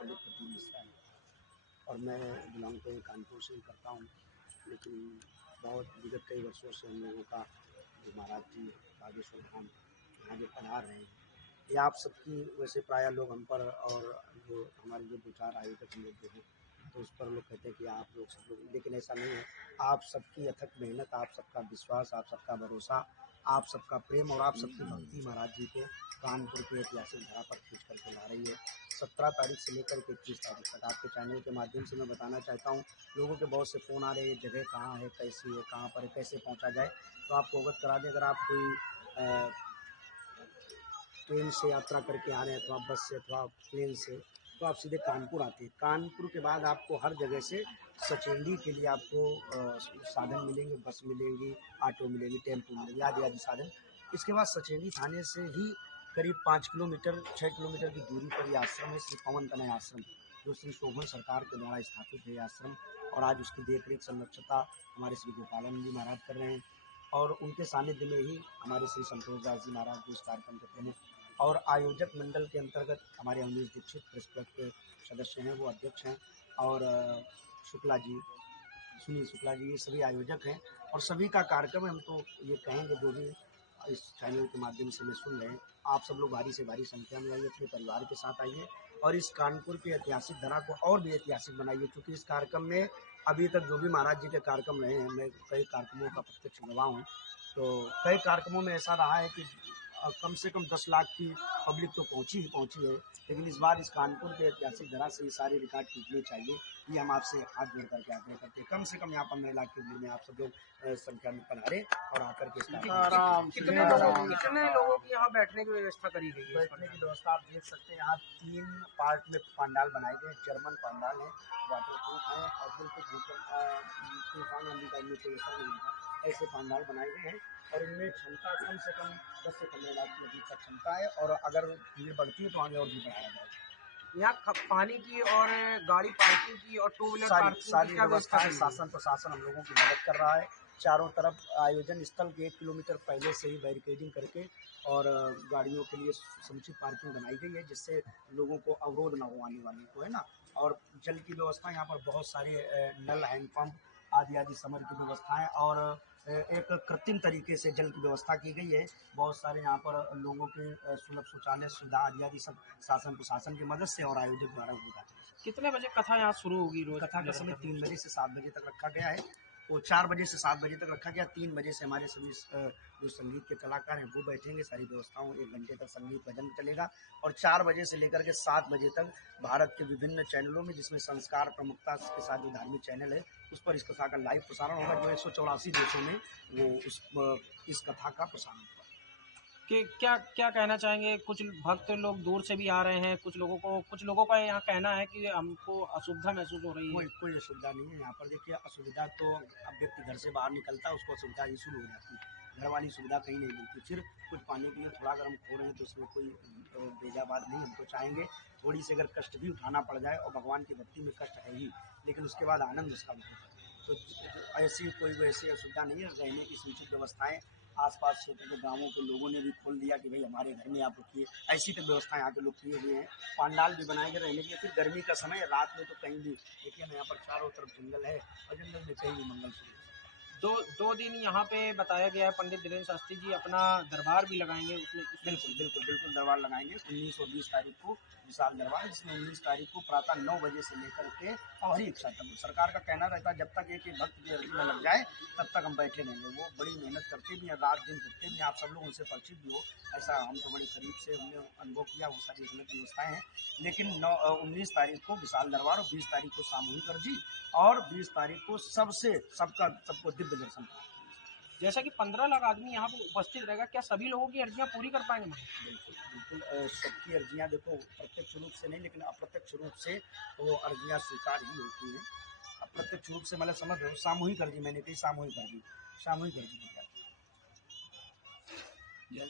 प्रदीप मिश्रा है और मैं बिलोंग तो कानपुर से ही करता हूँ, लेकिन बहुत विगत कई वर्षों से हम लोगों का जो महाराज जी बागेश्वर धाम यहाँ जो पधार रहे हैं, ये आप सबकी वैसे प्रायः लोग हम पर और जो हमारे जो दो चार आयोजक लोग जो हैं तो उस पर लोग कहते हैं कि आप लोग सब लोग, लेकिन ऐसा नहीं है। आप सबकी अथक मेहनत, आप सबका विश्वास, आप सबका भरोसा, आप सबका प्रेम और आप सबकी भक्ति महाराज जी को कानपुर के ऐतिहासिक धरा पर खींच करके ला रही है। 17 तारीख से लेकर के 21 तारीख तक आपके चैनल के माध्यम से मैं बताना चाहता हूँ, लोगों के बहुत से फ़ोन आ रहे हैं, जगह कहाँ है, कैसी है, कहाँ पर है, कैसे पहुँचा जाए, तो आपको अवगत करा दें। अगर आप कोई ट्रेन से यात्रा करके आ रहे हैं अथवा बस से अथवा प्लेन से, तो आप सीधे कानपुर आते हैं। कानपुर के बाद आपको हर जगह से सचेंडी के लिए आपको साधन मिलेंगे, बस मिलेंगी, ऑटो मिलेंगी, टेम्पो मिलेंगी, आदि आदि साधन। इसके बाद सचेंडी थाने से ही करीब 5 किलोमीटर 6 किलोमीटर की दूरी पर ये आश्रम है, श्री पवन तनय आश्रम, जो श्री शोभन सरकार के द्वारा स्थापित है ये आश्रम, और आज उसकी देखरेख संरक्षता हमारे श्री गोपालन जी महाराज कर रहे हैं। और उनके सानिध्य में ही हमारे श्री संतोष दास जी महाराज जो इस कार्यक्रम करते हैं, और आयोजक मंडल के अंतर्गत हमारे अमरीश दीक्षित प्रेस क्लब के सदस्य हैं, वो अध्यक्ष हैं, और शुक्ला जी, सुनील शुक्ला जी, ये सभी आयोजक हैं। और सभी का कार्यक्रम हम तो ये कहेंगे, जो भी इस चैनल के माध्यम से मैं सुन रहे हैं, आप सब लोग भारी से भारी संख्या में आइए, अपने परिवार के साथ आइए और इस कानपुर की ऐतिहासिक धरा को और भी ऐतिहासिक बनाइए। क्योंकि इस कार्यक्रम में अभी तक जो भी महाराज जी के कार्यक्रम रहे हैं, मैं कई कार्यक्रमों का प्रत्यक्ष गवाह हूँ, तो कई कार्यक्रमों में ऐसा रहा है कि कम से कम 10 लाख की पब्लिक तो पहुंची है, लेकिन इस बार इस कानपुर के ऐतिहासिक धरा से ये सारे रिकॉर्ड टूटने चाहिए। ये हम आपसे हाथ जोड़ करके आग्रह करते हैं। कम से कम यहाँ 15 लाख की भीड़ में आप सब लोग संख्या में पधारे और आकर के कितने लोगों की यहाँ बैठने की व्यवस्था करी गई है? बैठने की व्यवस्था आप देख सकते हैं, यहाँ 3 पार्ट में पंडाल बनाए गए। जर्मन पंडाल है, वाटर प्रूफ है, और बिल्कुल तूफान आंधी का कोई असर नहीं है, ऐसे पंडाल बनाए गए हैं। और इनमें क्षमता कम से कम 10 से 15 लाख की अधिक क्षमता है, और अगर भीड़ बढ़ती है तो आगे और भी बढ़ाया जाएगा। यहाँ पानी की और गाड़ी पार्किंग की और टू व्हीलर पार्किंग सारी व्यवस्था है। शासन प्रशासन हम लोगों की मदद कर रहा है। चारों तरफ आयोजन स्थल के 1 किलोमीटर पहले से ही बैरिकेडिंग करके और गाड़ियों के लिए समुचित पार्किंग बनाई गई है, जिससे लोगों को अवरोध न हो आने वाले को, है ना। और जल की व्यवस्था, यहाँ पर बहुत सारे नल, हैंडपम्प आदि आदि समर की व्यवस्थाएं, और एक कृत्रिम तरीके से जल की व्यवस्था की गई है। बहुत सारे यहाँ पर लोगों के सुलभ शौचालय सुविधा आदि आदि सब शासन प्रशासन की मदद से और आयोजक द्वारा होगा। कितने बजे कथा यहाँ शुरू होगी? रोज कथा का समय 3 बजे से 7 बजे तक रखा गया है। वो 4 बजे से 7 बजे तक रखा गया। 3 बजे से हमारे सभी जो संगीत के कलाकार हैं वो बैठेंगे, सारी व्यवस्थाओं 1 घंटे तक संगीत भजन चलेगा। और 4 बजे से लेकर के 7 बजे तक भारत के विभिन्न चैनलों में, जिसमें संस्कार प्रमुखता के साथ जो धार्मिक चैनल है, उस पर इस कथा का लाइव प्रसारण होगा, जो 184 देशों में वो इस कथा का प्रसारण होगा। कि क्या कहना चाहेंगे? कुछ भक्त लोग दूर से भी आ रहे हैं, कुछ लोगों का यहाँ कहना है कि हमको असुविधा महसूस हो रही है। कोई असुविधा नहीं है यहाँ पर। देखिए, असुविधा तो अब व्यक्ति घर से बाहर निकलता है, उसको असुविधा ही शुरू हो जाती है। घर वाली सुविधा कहीं नहीं मिलती। फिर कुछ पाने के लिए थोड़ा अगर हम खो रहे हैं तो उसमें कोई बेजा बात नहीं। हम तो चाहेंगे थोड़ी सी अगर कष्ट भी उठाना पड़ जाए, और भगवान की भक्ति में कष्ट है ही, लेकिन उसके बाद आनंद उसका भी। तो ऐसी कोई वैसी असुविधा नहीं है। रहने की समुचित व्यवस्थाएं आसपास क्षेत्र के गांवों के लोगों ने भी खोल दिया कि भाई हमारे घर में आप रुकिए, ऐसी तो व्यवस्था यहाँ के लोग किए हुए हैं। पंडाल भी बनाए गए रहने के। फिर गर्मी का समय, रात में तो कहीं भी देखिए ना, यहाँ पर चारों तरफ जंगल है, और जंगल में कहीं भी मंगल शुरू हो सकता है। दो दिन यहाँ पे बताया गया है, पंडित धीरेन्द्र शास्त्री जी अपना दरबार भी लगाएंगे उसमें। बिल्कुल दरबार लगाएंगे। 19 और 20 तारीख को विशाल दरबार, जिसमें 19 तारीख को प्रातः 9 बजे से लेकर के हमारी इच्छा तक। सरकार का कहना रहता है जब तक एक भक्त की अर्जी में लग जाए तब तक हम बैठे रहेंगे। वो बड़ी मेहनत करते भी हैं, रात दिन करते भी हैं। आप सब लोग उनसे परिचित भी हो, ऐसा हम तो बड़े करीब से हमने अनुभव किया। वो सारी गलत व्यवस्थाएं हैं, लेकिन 19 तारीख को विशाल दरबार, और 20 तारीख को सामूहिक अर्जी, और 20 तारीख को सबको दिव्य दर्शन। जैसा कि 15 लाख आदमी यहाँ पर उपस्थित रहेगा, क्या सभी लोगों की अर्जियाँ पूरी कर पाएंगे? बिल्कुल सबकी अर्जियाँ, देखो प्रत्यक्ष रूप से नहीं, लेकिन अप्रत्यक्ष रूप से वो अर्जियाँ स्वीकार ही होती हैं। अप्रत्यक्ष रूप से मतलब समझ रहे हो, सामूहिक अर्जी, मैंने कही सामूहिक अर्जी की जाती है।